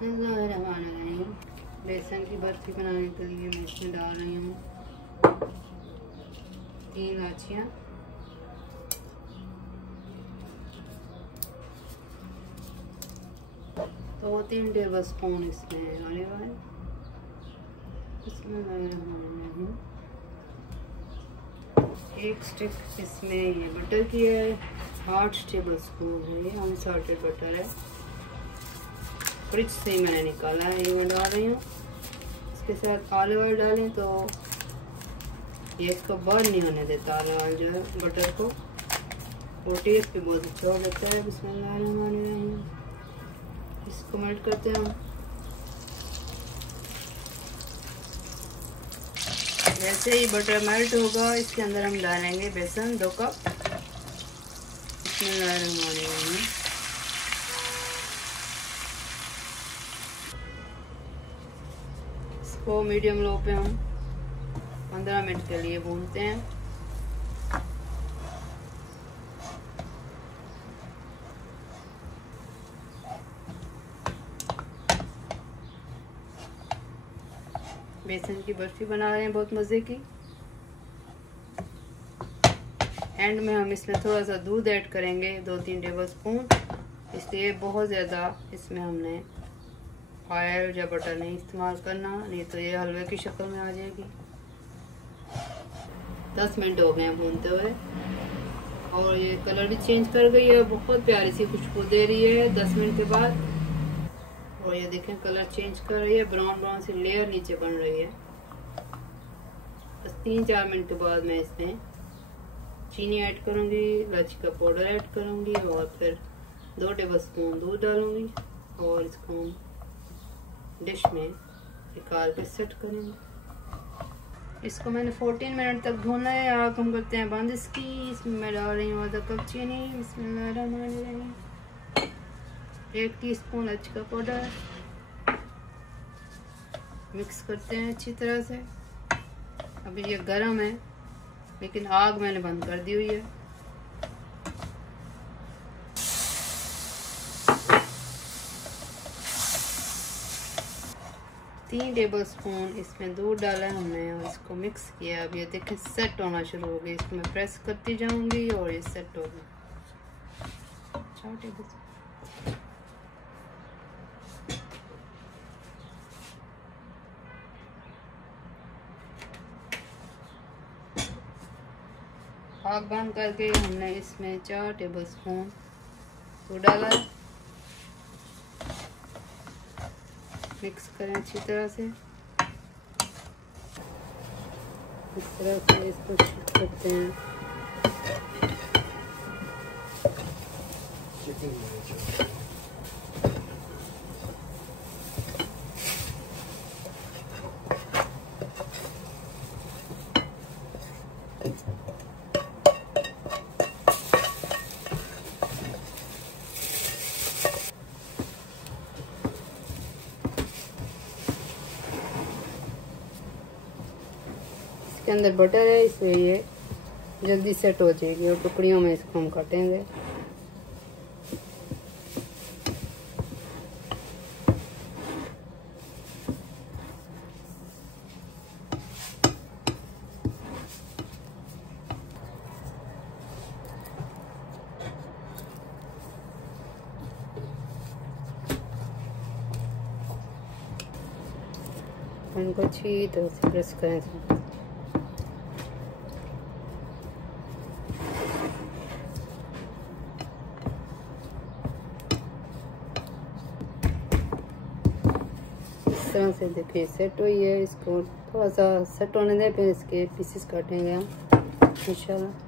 बिस्मिल्लाहिर्रहमानिर्रहीम। बेसन की बर्फी बनाने के लिए मैं इसमें डाल रही हूँ 3 इलायचियाँ, 2-3 टेबल स्पून इसमें ऑलिव ऑयल, बिस्मिल्लाहिर्रहमानिर्रहीम। 1 स्टिक इसमें ये बटर की है, 8 टेबल स्पून है, ये अनसॉल्टेड बटर है, फ्रिज से ही मैंने निकाला है, ये मैं डाल रही हूँ। इसके साथ ऑलिव ऑयल डालें तो ये इसको बर्न नहीं होने देता ऑलिव ऑयल जो है बटर को, और टेस्ट भी बहुत अच्छा हो जाता है। बिस्मिल्लाहिर्रहमानिर्रहीम। इसको मेल्ट करते हैं हम। जैसे ही बटर मेल्ट होगा इसके अंदर हम डालेंगे बेसन 2 कप। बिस्मिल्लाहिर्रहमानिर्रहीम। इसको मीडियम लो पे हम 15 मिनट के लिए भूनते हैं। बेसन की बर्फी बना रहे हैं बहुत मज़े की। एंड में हम इसमें थोड़ा सा दूध ऐड करेंगे 2-3 टेबल स्पून, इसलिए बहुत ज़्यादा इसमें हमने ऑयल या बटर नहीं इस्तेमाल करना, नहीं तो ये हलवे की शक्ल में आ जाएगी। 10 मिनट हो गए हैं भूनते हुए और ये कलर भी चेंज कर गई है, बहुत प्यारी सी खुशबू दे रही है 10 मिनट के बाद। और ये देखें कलर चेंज कर रही है, ब्राउन ब्राउन सी लेयर नीचे बन रही है। बस 3-4 मिनट के बाद मैं इसमें चीनी ऐड करूंगी, इलायची का पाउडर ऐड करूंगी और फिर 2 टेबल स्पून दूध डालूंगी और इसको डिश में निकाल के सेट करेंगे। इसको मैंने 14 मिनट तक भूना है। आग हम करते हैं बंद इसकी। इसमें मैं डाल रही हूँ आधा कप चीनी। बिस्मिल्लाहिर्रहमानिर्रहीम। 1 टीस्पून इलायची का पाउडर। मिक्स करते हैं अच्छी तरह से। अभी ये गर्म है लेकिन आग मैंने बंद कर दी हुई है। तीन टेबल स्पून इसमें दूध डाला है हमने और इसको मिक्स किया। अब ये देखें सेट होना शुरू हो गई। इसको मैं प्रेस करती जाऊंगी और ये सेट हो गई। 4 टेबल स्पून। आग बंद करके हमने इसमें 4 टेबल स्पून दूध डाला है। मिक्स करें अच्छी तरह से। इस तरह से इसको शिफ्ट करते हैं। इसके अंदर बटर है इसलिए ये जल्दी सेट हो जाएगी और टुकड़ियों में इसको हम काटेंगे। इनको अच्छी तरह से प्रेस करें। इस तरह से देखिए सेट हुई है। इसको थोड़ा सा सेट होने दें, फिर इसके पीसेस काटेंगे हम इंशाल्लाह।